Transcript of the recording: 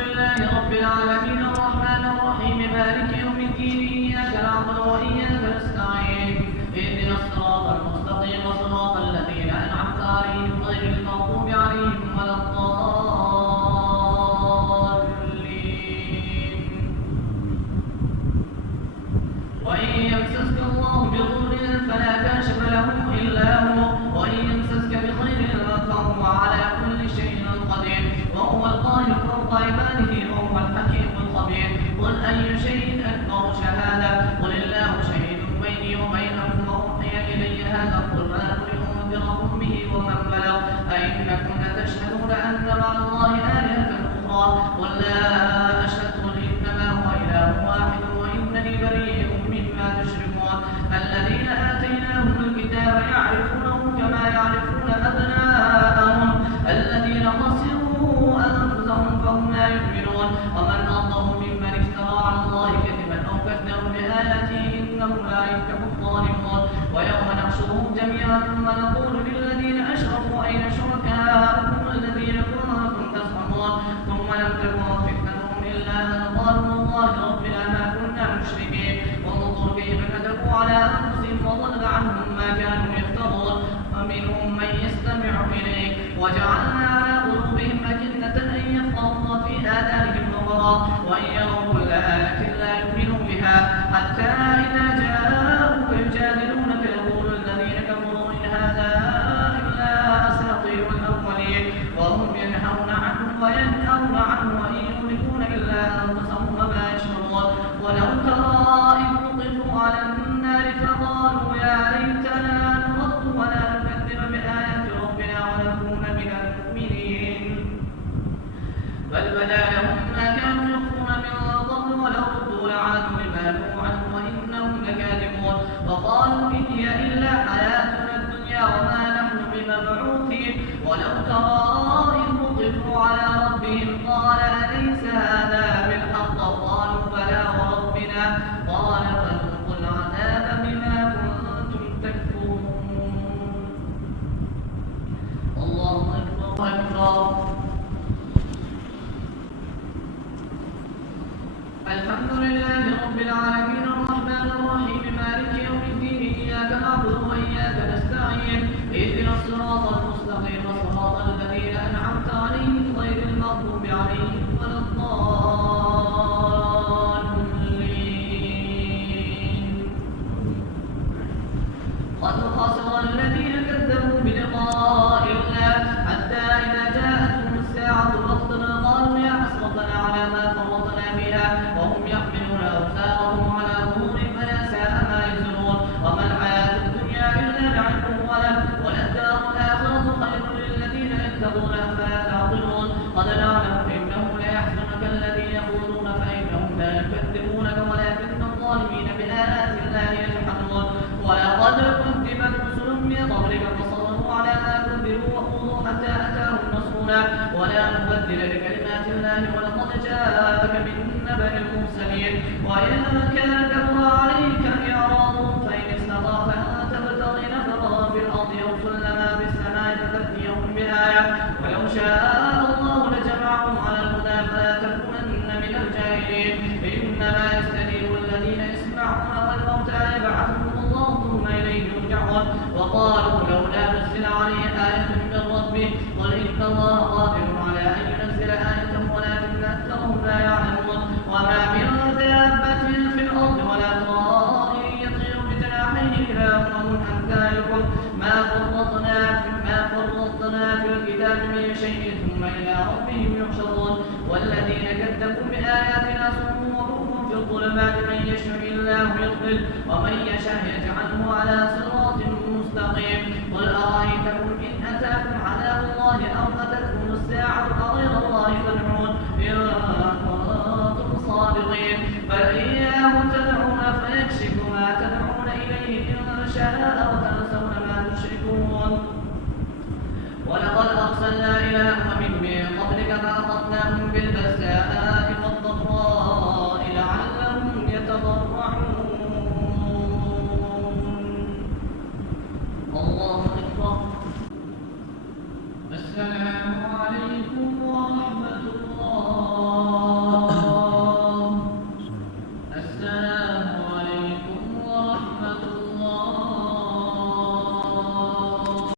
لله رب العالمين الرحمن الرحيم مالك يوم الدين إياك نعبد وإياك نستعين اهدنا الصراط المستقيم صراط الذين أنعمت عليهم غير المغضوب عليهم ولا الضالين. وإن يمسسك الله بضر فلا كاشف له إلا هو وإن يمسسك بخير فهو على كل شيء قدير وهو القاهر فوق عباده وهو الحكيم الخبير. قل أي شيء أكبر شهادة قل الله شهيد بيني وبينكم وأوحي إلي هذا القرآن لأنذركم به ومن بلغ أئنكم لتشهدون أن مع الله آلهة أخرى قل لا أشهد قل إنما هو إله واحد وإنني بريء مما تشركون. الذين آتيناهم الكتاب يعرفونه كما يعرفون أبناءهم الذين خسروا أنفسهم فهم لا يؤمنون. ومن أظلم ممن افترى على الله كذبا أو كذب بآياته إنهم لا يفلح الظالمون. ويوم نحشرهم جميعا ثم نقول للذين أشركوا أين شركاؤكم الذين كنتم تزعمون ثم لم تكن فتنتهم إلا أن قالوا والله ربنا ما كنا مشركين. وانظر كيف كذبوا على أنفسهم وضل عنهم ما كانوا يفترون. ومنهم من يستمع إليك وجعلنا على قلوبهم أكنة أن يفقهوا وفي آذانهم وقرا وإن يروا كل آية لا يؤمنوا بها حتى إذا جاءوك يجادلونك يقول الذين كفروا إن هذا إلا أساطير الأولين وهم ينهون عنه وينأون عنه وإن يملكون إلا أنفسهم وما يشعرون. ولو ترى إذ وقفوا على النار فقالوا يا ليتنا نرد ولا نكذب بآيات ربنا ونكون من المؤمنين بل بدا لهم ما كانوا يخفون من قبل ولو ردوا لعادوا لما نهوا عنه وإنهم لكاذبون. وقالوا إن هي إلا حياتنا الدنيا وما نحن بمبعوثين. ولو ترى إذ وقفوا على ربهم قال أليس هذا بالحق قالوا بلى وربنا قال فذوقوا العذاب بما كنتم تكفرون. الله أكبر أكبر. الحمد لله رب العالمين الرحمن الرحيم مالك يوم الدين إياك نعبد وإياك نستعين اهدنا الصراط المستقيم صراط الذين أنعمت عليهم غير المغضوب عليهم ولا الضالين. قد خسر الذين كذبوا بلقاء الله حتى إذا جاءتهم الساعة بغتة قالوا يا حسرتنا على ما فرطنا فيها وهم يحملون أوزارهم على ظهورهم فلا ساء ما يزرون. وما الحياة الدنيا إلا لعب وللدار الآخرة خير للذين يتقون أفلا تعقلون. قد نعلم إنه ليحزنك الذي يقولون فإنهم لا يكذبونك ولكن الظالمين بآيات الله يجحدون. ولقد كذبت رسل من قبلك فصبروا على ما كذبوا وخذوا حتى أتاهم نصرنا ولا مبدل لكلمات الله ولقد جاءك من نبأ المرسلين. وإن كان كبر عليك إعراضهم فإن استطعت أن تبتغي نفرا في الأرض أو سلما في السماء فتأتيهم بآية ولو شاء الله لجمعهم على الهدى فلا تكونن من الجاهلين. إنما يستجيب الذين يسمعون والموتى يبعثهم الله ثم إليه يرجعون. وقالوا لولا نزل عليه آية من ربه قل إن الله قادر على أن ينزل آية ولكن أكثرهم لا يعلمون. وما من دابة في الأرض ولا طائر يطير بجناحيه إلا أمم أمثالكم ما فرطنا في الكتاب من شيء ثم إلى ربهم يحشرون. والذين كذبوا بآياتنا صم وبكم في الظلمات من يشاء الله يضلل ومن يشاء يجعله على صراط مستقيم. قل أرأيتكم إن أتاكم عذاب الله أو أتتكم الساعة أغير الله تدعون إن كنتم صادقين. بل إياه تدعون فيكشف ما تدعون إليه إن شاء وتنسون ما تشركون. ولقد أرسلنا إلى أمم من قبلك فأخذناهم بالبأساء والضراء لعلهم يتضرعون. الله أكبر. السلام